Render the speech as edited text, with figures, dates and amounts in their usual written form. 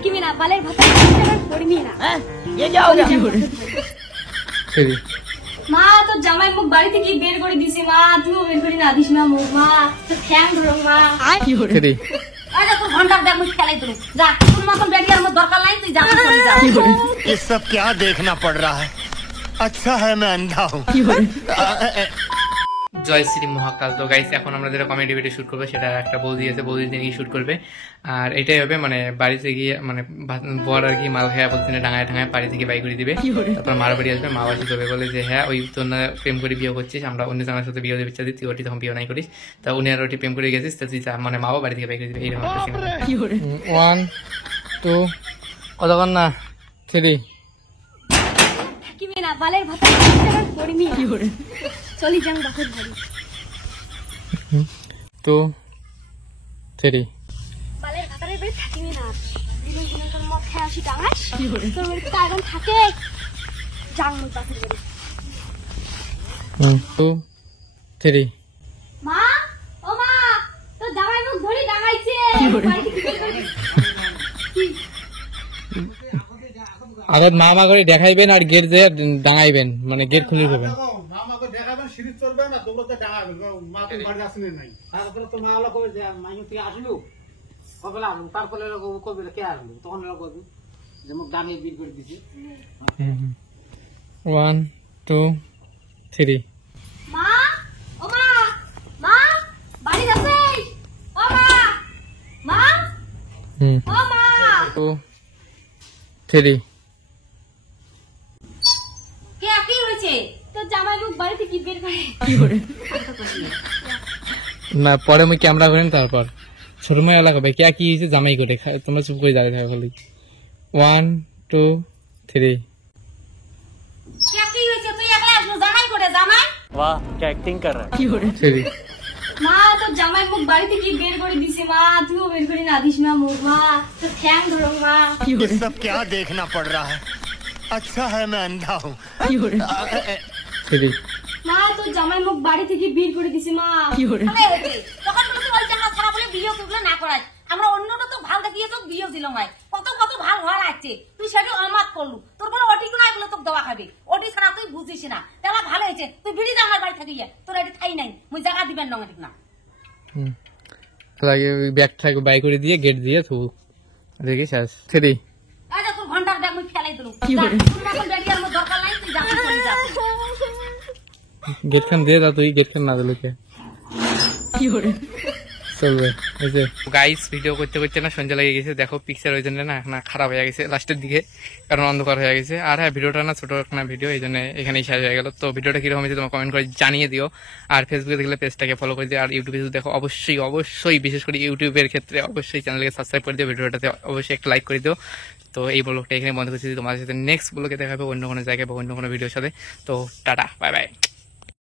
থাকিবি না, বালের ভাতা পড়বি না। মা তো জামাই মুখ বাড়ি থেকে বের করে দিছি মা, তুইও বের করে না দিস না মুখ মা, তো ঠ্যাং ধরো মা। আরে তোর ঘন্টার দেখ মুখ খেলাই তোর, যা তোর মতন বেরিয়ে আমার দরকার নাই, তুই যা চলে যা। ये सब क्या देखना पड़ रहा है? अच्छा है मैं अंधा हूँ। জয় শ্রী মহাকাল। তো গাইস এখন আমরা যেটা কমেডি ভিডিও শুট করবো সেটা একটা বৌদি আছে, বৌদি দিয়ে শুট করবে। আর এটাই হবে মানে বাড়িতে গিয়ে মানে বর আর কি মাল খেয়া বলতে ডাঙায় ডাঙায় বাড়ি থেকে বাই করে দিবে, তারপর মার বাড়ি আসবে, মা বাসি করবে, বলে যে হ্যাঁ ওই তোর না প্রেম করে বিয়ে করছিস, আমরা অন্য জনের সাথে বিয়ে দিতে তুই ওটি তখন বিয়ে নাই করিস, তা উনি আর ওটি প্রেম করে গেছিস, তা তুই মানে মাও বাড়ি থেকে বাই করে দিবে। এইরকম একটা সিন। 1 2 কতক্ষণ না 3 থাকিবি না, বালের ভাতা পড়বি না। চলি যাং বাপের বাড়ি। 2 3 বালের ভাতারের বাড়ি থাকিবি না, দিনে দিনে তোর মদ খেয়ে আসি ডাঙাস, তোর বাড়িতে আগুন থাকে, যাং মুখ বাপের বাড়ি। 2 3 মা ও মা, তোর জামাই মুখ ধরি ডাঙাইছে, বাড়ি থেকে বের করে দিস। আগত মা মা করে দেখাইবেন আর গেট দিয়ে ডাঙাইবেন, মানে গেট খুলে দেবেন। মামাকে দেখাবেন, সিঁড়ি চলবে না, তোমরা তো ডাঙাবেন, মা তো বাড়ি আসেনি নাই। তারপরে তো মা হলো কবে যে মাইন থেকে আসলো, কবে আসলো, তারপরে কবে কে আসলো, তখন কবে যে মুখ ডাঙিয়ে বিল করে দিছে। 1 2 3 মা ও মা, মা বাড়ি আছিস? ও মা, মা ও মা। 2 3 কে কি হয়েছে? তোর জামাই মুখ বাড়ি থেকে বের করে। না পরে আমি ক্যামেরা করেন, তারপর ছোট মেয়ে এলাকা ভাই কে কি হয়েছে জামাই করে, তোমরা চুপ করে দাঁড়িয়ে থাকো খালি। 1 2 3 কে কি হয়েছে? তুই একলা আসলো জামাই করে, জামাই? वाह क्या एक्टिंग कर रहा है। 3 মা তোর জামাই মুখ বাড়ি থেকে বের করে দিছে মা, তুইও বের করে না দিস না মুখ মা, তো ঠ্যাং ধরো মা। ये सब क्या देखना पड़ रहा है? अच्छा है मैं अंधा हूँ। 3 মা তোর জামাই মুখ বাড়ি থেকে বের করে দিছে মা। তখন বলে তো ওই জায়গা ছাড়া বলে বিয়ে করলে না করাই, আমরা অন্যটা তো ভাল দেখিয়ে তো বিয়ে দিলাম ভাই, কত কত ভাল ঘর আছে, তুই সেটা অমাত করলু, তোর বলে ওটি কোনো এগুলো তোকে দেওয়া খাবে, ওটি ছাড়া তুই বুঝিস না, তাহলে ভালো হয়েছে তুই বিড়ি দে আমার বাড়ি থেকে গিয়ে, তোর এটি খাই নাই, মুই জায়গা দিবেন না ঠিক না। ব্যাগ থাকবে বাই করে দিয়ে গেট দিয়ে থু দেখি শেষ। 3 আচ্ছা তোর ঘন্টার ব্যাগ মুই ফেলাই দিলুম, তোর মতন বেরিয়ে আমার দরকার নাই, তুই যা চলে যা। গেট খান দিয়ে দাও, তুই গেট খান না দিলে কে চলবে। গাইস ভিডিও করতে করতে না সন্ধ্যা লেগে গেছে, দেখো পিকচার ওই জন্য না এখন খারাপ হয়ে গেছে লাস্টের দিকে, কারণ অন্ধকার হয়ে গেছে। আর হ্যাঁ ভিডিওটা না ছোট একটা ভিডিও, এই জন্য এখানেই শেষ হয়ে গেল। তো ভিডিওটা কিরকম হয়েছে তোমার কমেন্ট করে জানিয়ে দিও, আর ফেসবুকে দেখলে পেজটাকে ফলো করে দিও, আর ইউটিউবে যদি দেখো অবশ্যই অবশ্যই বিশেষ করে ইউটিউবের ক্ষেত্রে অবশ্যই চ্যানেলকে সাবস্ক্রাইব করে দিও, ভিডিওটাতে অবশ্যই একটা লাইক করে দিও। তো এই ব্লগটা এখানে বন্ধ করছি, তোমাদের সাথে নেক্সট ব্লগে দেখা হবে অন্য কোনো জায়গায় বা অন্য কোনো ভিডিওর সাথে। তো টাটা বাই বাই।